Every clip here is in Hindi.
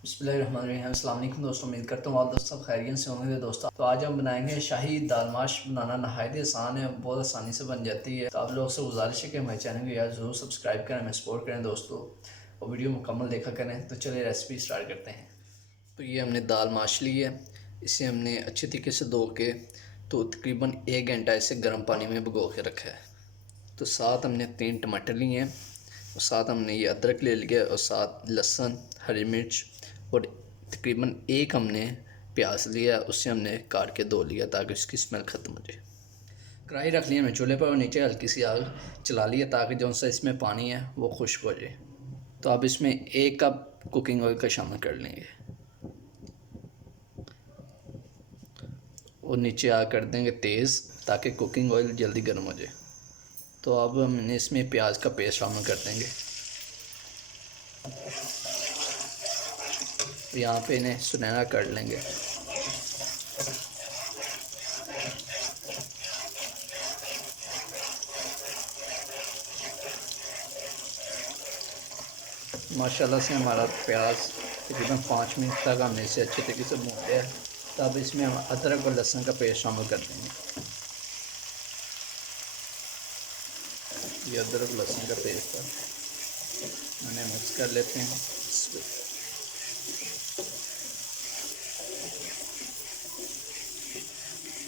बिस्मिल्लाहिर्रहमानिर्रहीम। अस्सलाम वालेकुम दोस्तों, उम्मीद करता हूँ आप दोस्त सब खैरियत से होंगे। दोस्तों तो आज हम बनाएंगे शाही दाल माश। बनाना नहायत आसान है, बहुत आसानी से बन जाती है। तो आप लोग से गुजारिश है कि हमारे चैनल को यार ज़रूर सब्सक्राइब करें, हमें सपोर्ट करें दोस्तों, और वीडियो मुकम्मल देखा करें। तो चलिए रेसिपी स्टार्ट करते हैं। तो ये हमने दाल माश ली है, इसे हमने अच्छे तरीके से धो के तो तकरीबन 1 घंटा इसे गर्म पानी में भिगो के रखा है। तो साथ हमने 3 टमाटर लिए हैं, और साथ हमने ये अदरक ले लिया, और साथ लहसुन, हरी मिर्च, और तकरीबन एक हमने प्याज लिया, उससे हमने काट के धो लिया ताकि उसकी स्मेल ख़त्म हो जाए। कढ़ाई रख लिया हमने चूल्हे पर, और नीचे हल्की सी आग चला लिया ताकि जो सा इसमें पानी है वो खुश्क हो जाए। तो अब इसमें 1 कप कुकिंग ऑयल का शामिल कर लेंगे, और नीचे आग कर देंगे तेज़ ताकि कुकिंग ऑयल जल्दी गर्म हो जाए। तो अब हमने इसमें प्याज का पेस्ट शामिल कर देंगे। यहाँ पे इन्हें सुनहरा कर लेंगे। माशाल्लाह से हमारा प्याज तकरीबन 5 मिनट तक हमने इसे अच्छे तरीके से भून लिया है। तो अब इसमें हम अदरक और लहसुन का पेस्ट शामिल कर देंगे। ये अदरक लहसुन का पेस्ट है, मैंने मिक्स कर लेते हैं।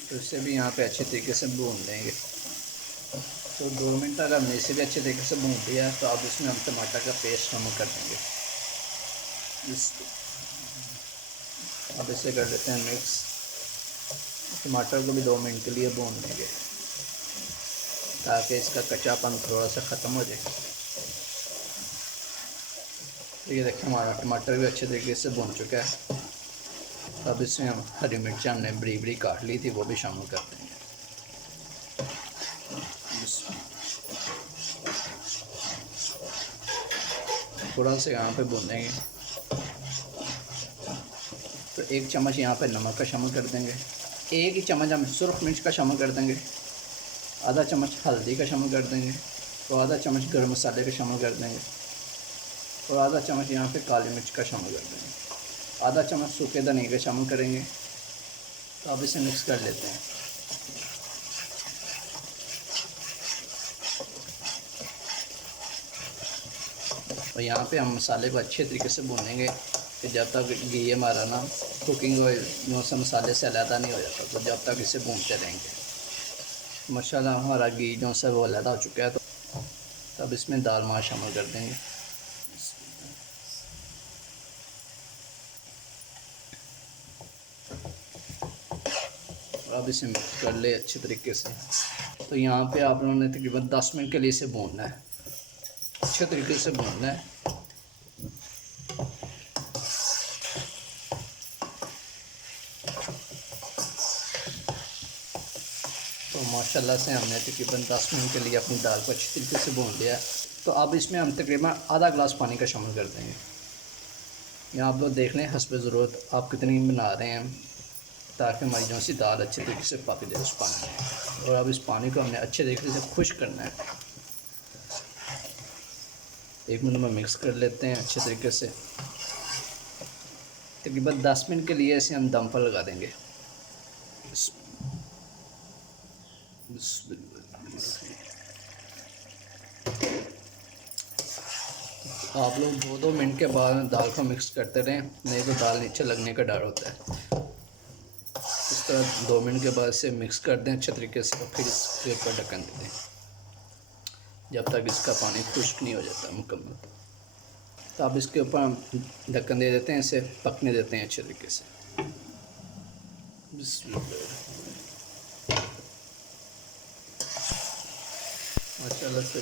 तो इसे भी यहाँ पे अच्छे तरीके से भून लेंगे। तो 2 मिनट तक हमने इसे भी अच्छे तरीके से भून लिया है। तो अब इसमें हम टमाटर का पेस्ट शामिल कर देंगे। अब इसे कर लेते हैं मिक्स। टमाटर को भी 2 मिनट के लिए भून लेंगे ताकि इसका कच्चापन थोड़ा सा ख़त्म हो जाए। तो ये देखिए हमारा टमाटर भी अच्छे तरीके से भून चुका है। अब इसमें हम हरी मिर्च हमने बड़ी बड़ी काट ली थी वो भी शामिल कर देंगे। थोड़ा सा यहाँ पे भूनेंगे। तो 1 चम्मच यहाँ पे नमक का शामिल कर देंगे, 1 ही चम्मच हम सुरख मिर्च का शामिल कर देंगे, आधा चम्मच हल्दी का शामिल कर देंगे, और आधा चम्मच गर्म मसाले का शामिल कर देंगे, और आधा चम्मच यहाँ पे काली मिर्च का शामिल कर देंगे, आधा चम्मच सूखे धनिया का शामिल करेंगे। तो अब इसे मिक्स कर लेते हैं। और यहाँ पे हम मसाले को अच्छे तरीके से भूनेंगे कि जब तक घी हमारा ना कुकिंग ऑयल जो से मसाले से अलहदा नहीं हो जाता, तो जब तक इसे भूनते रहेंगे। माशाल्लाह हमारा घी जो से वो अलहदा हो चुका है। तो अब इसमें दाल माश शामिल कर देंगे। और अब इसे मिक्स कर ले अच्छे तरीके से। तो यहाँ पे आप लोगों ने तकरीबन 10 मिनट के लिए इसे भूनना है, अच्छे तरीके से भूनना है। तो माशाल्लाह से हमने तकरीबन 10 मिनट के लिए अपनी दाल को अच्छी तरीके से भून लिया। तो अब इसमें हम तकरीबन आधा गिलास पानी का शामिल कर देंगे। यहाँ आप लोग देख लें हस्ब ज़रूरत आप कितनी बना रहे हैं, ताकि हमारी जो सी दाल अच्छे तरीके से पक जाए उस पानी में। और अब इस पानी को हमने अच्छे तरीके से खुश्क करना है। 1 मिनट में मिक्स कर लेते हैं अच्छे तरीके से। तकरीबन 10 मिनट के लिए इसे हम दम पर लगा देंगे। आप लोग 2-2 मिनट के बाद दाल को मिक्स करते रहें, नहीं तो दाल नीचे लगने का डर होता है। इस तरह 2 मिनट के बाद इसे मिक्स कर दें अच्छे तरीके से, और फिर इसके ऊपर ढक्कन दे दें जब तक इसका पानी खुश्क नहीं हो जाता मुकम्मल। तो अब इसके ऊपर हम ढक्कन दे देते हैं, इसे पकने देते हैं अच्छे तरीके से। माशाल्लाह से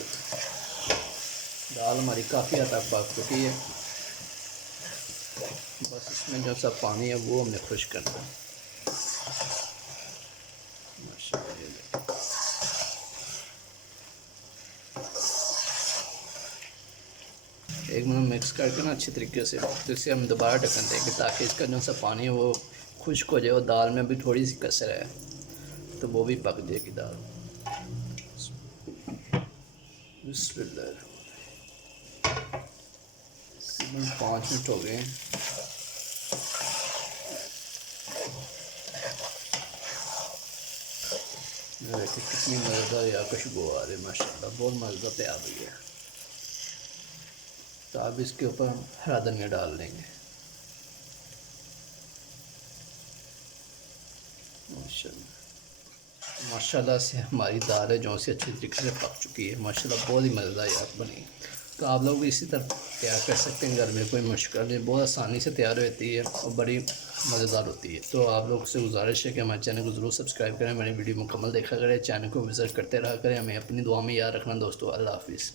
दाल हमारी काफ़ी हद तक पक चुकी है। बस इसमें जो सा पानी है वो हमने खुश्क करना है। एक मिनट मिक्स करके ना अच्छी तरीके से, तो इसे हम दोबारा ढक्कन देंगे ताकि इसका जो सा पानी है वो खुश्क हो जाए, और दाल में भी थोड़ी सी कसर है तो वो भी पक जाएगी दाल। बिस्मिल्लाह। 5 मिनट हो गए हैं। देखिए कितनी मज़ेदार या खुशबू आ रही है माशाल्लाह, बहुत मज़ेदार तैयार हो गया। तो अब इसके ऊपर हम हरा धनिया डाल देंगे माशाल्लाह। माशाल्लाह से हमारी दाल है जो सी अच्छी तरीके से पक चुकी है माशाल्लाह, बहुत ही मज़ेदार यार बनी। तो आप लोग भी इसी तरह तैयार कर सकते हैं घर में, कोई मुश्किल नहीं, बहुत आसानी से तैयार होती है और बड़ी मज़ेदार होती है। तो आप लोग से गुजारिश है कि हमारे चैनल को ज़रूर सब्सक्राइब करें, मेरी वीडियो मुकम्मल देखा करें, चैनल को विज़िट करते रहा करें, हमें अपनी दुआ में याद रखना दोस्तों। अल्लाह हाफिज़।